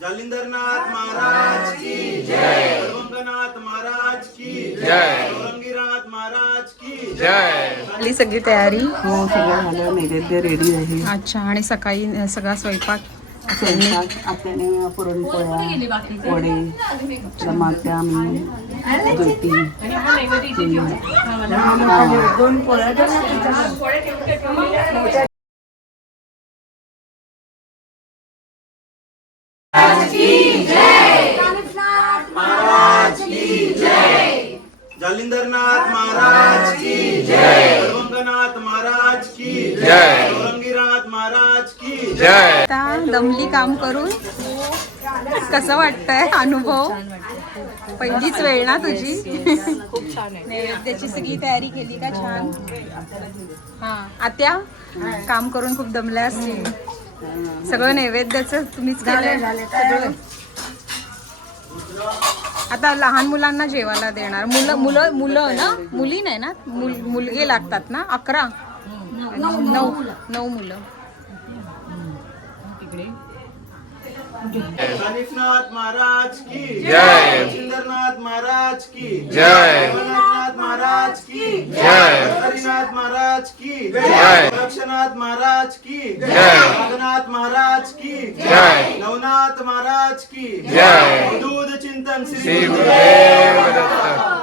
जालिंदरनाथ महाराज की जय। रंगनाथ महाराज की जय. औरंगीनाथ महाराज की जय। आपली सगळी तयारी? हो सगळं झालं. नैवेद्य रेडी आहे. अच्छा आणि सकाळी सगळा स्वयंपाक? स्वयंपाक आपल्याने पुरणपोळ्या वडे ज्योती दोन पोळ्या जालिंदरनाथ महाराज की जय रंगनाथ महाराज की जय. जय आता दमली काम करून कसं वाटतंय अनुभव? पहिलीच वेळ ना तुझी? नैवेद्याची सगळी तयारी केली का छान? हा आत्या काम करून खूप दमल्या असतील सगळं नैवेद्याचं तुम्हीच केलंय? आता लहान मुलांना जेवायला देणार. मुलं मुलं मुलं ना? मुली नाही ना? मुल मुलगे लागतात ना? अकरा? नऊ नऊ मुलं. गणेशनाथ महाराज की जय. सुंदरनाथ महाराज की जय. रघुनाथनाथ महाराज की जय. हरिनाथ महाराज की जय. गोरक्षनाथ महाराज की जय. रघुनाथ महाराज की जय. नवनाथ महाराज की जय. दूध चिंतन श्री गुरुदेव दत्त.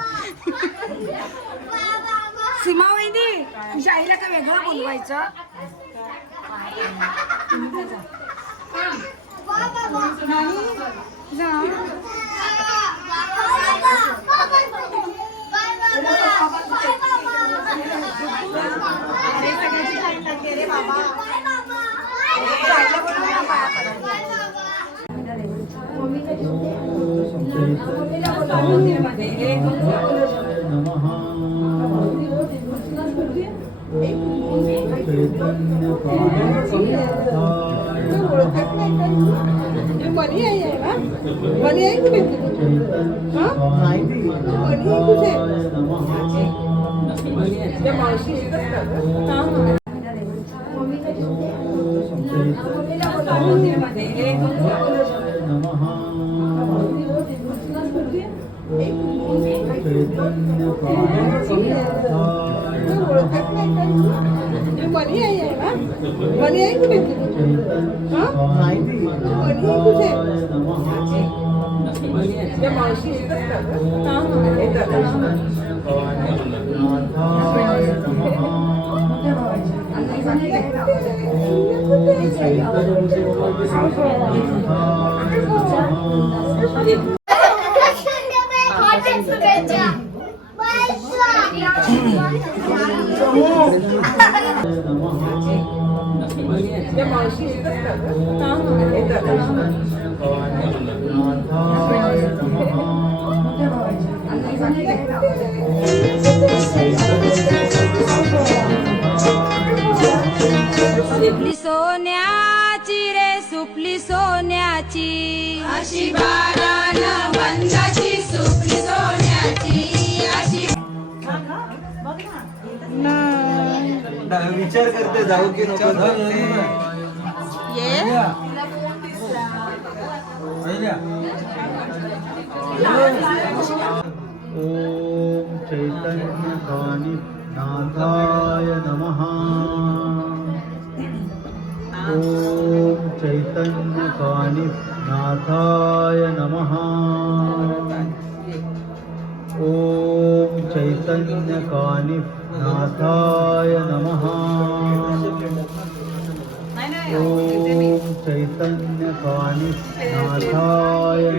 सीमा वहिनी तुझ्या आईला काय वेगळं बोलवायचं? ಮನಿ ಅಯ್ಯವ ಮನಿ ಆಯ್ತು ಬೇಕು ಮನಿ ಆಯ್ತು ಸೇ चैतन्य వని అయ్యావా వని అయింది పెద్దది వని కుదే మాసి सुपली सोन्याची रे सुपली सोन्याची. अशी बारान वंदाची सुपली सोन्याची अशी विचार करते जाऊ की नको ओम ॐ चैतन्यकानि नाथाय नमः। ॐ चैतन्यकानि नाथाय नमः। ॐ चैतन्यकानि नाथाय नमः। ॐ चैतन्यकानिनाथाय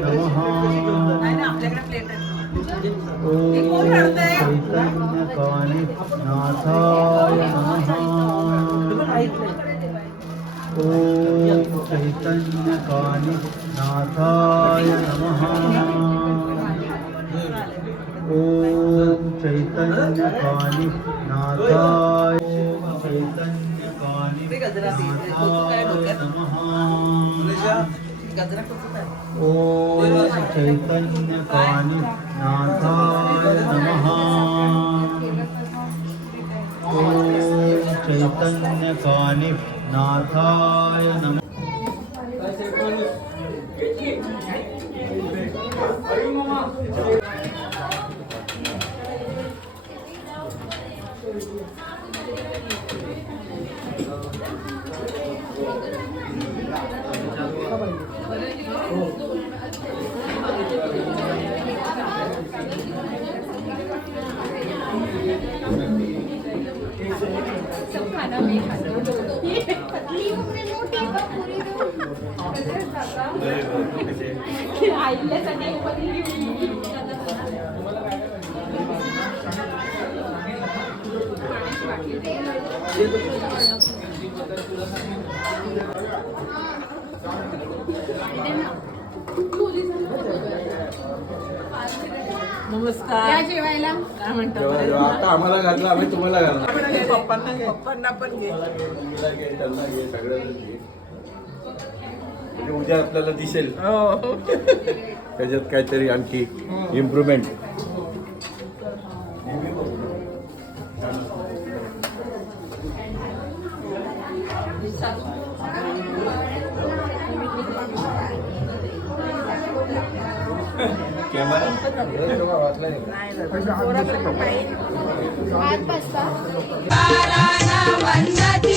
नमः ॐ चैतन्यकानिनाथाय नमः ॐ चैतन्यकानिनाथाय चैतन्यकानि नाथाय चैतन्यकानि नाथाय नमः. ॐ चैतन्यकानि नाथाय नमः. ॐ चैतन्यकानि नाथाय नमः. नमस्कार. जेवायला. काय म्हणता? आता आम्हाला घातलं आम्ही तुम्हाला घालणार. पप्पांना घे. पप्पांना पण घे, त्यांना घे, सगळ्यांना घे. म्हणजे उद्या आपल्याला दिसेल. हो. त्याच्यात काहीतरी आणखी इम्प्रुव्हमेंट वंदाची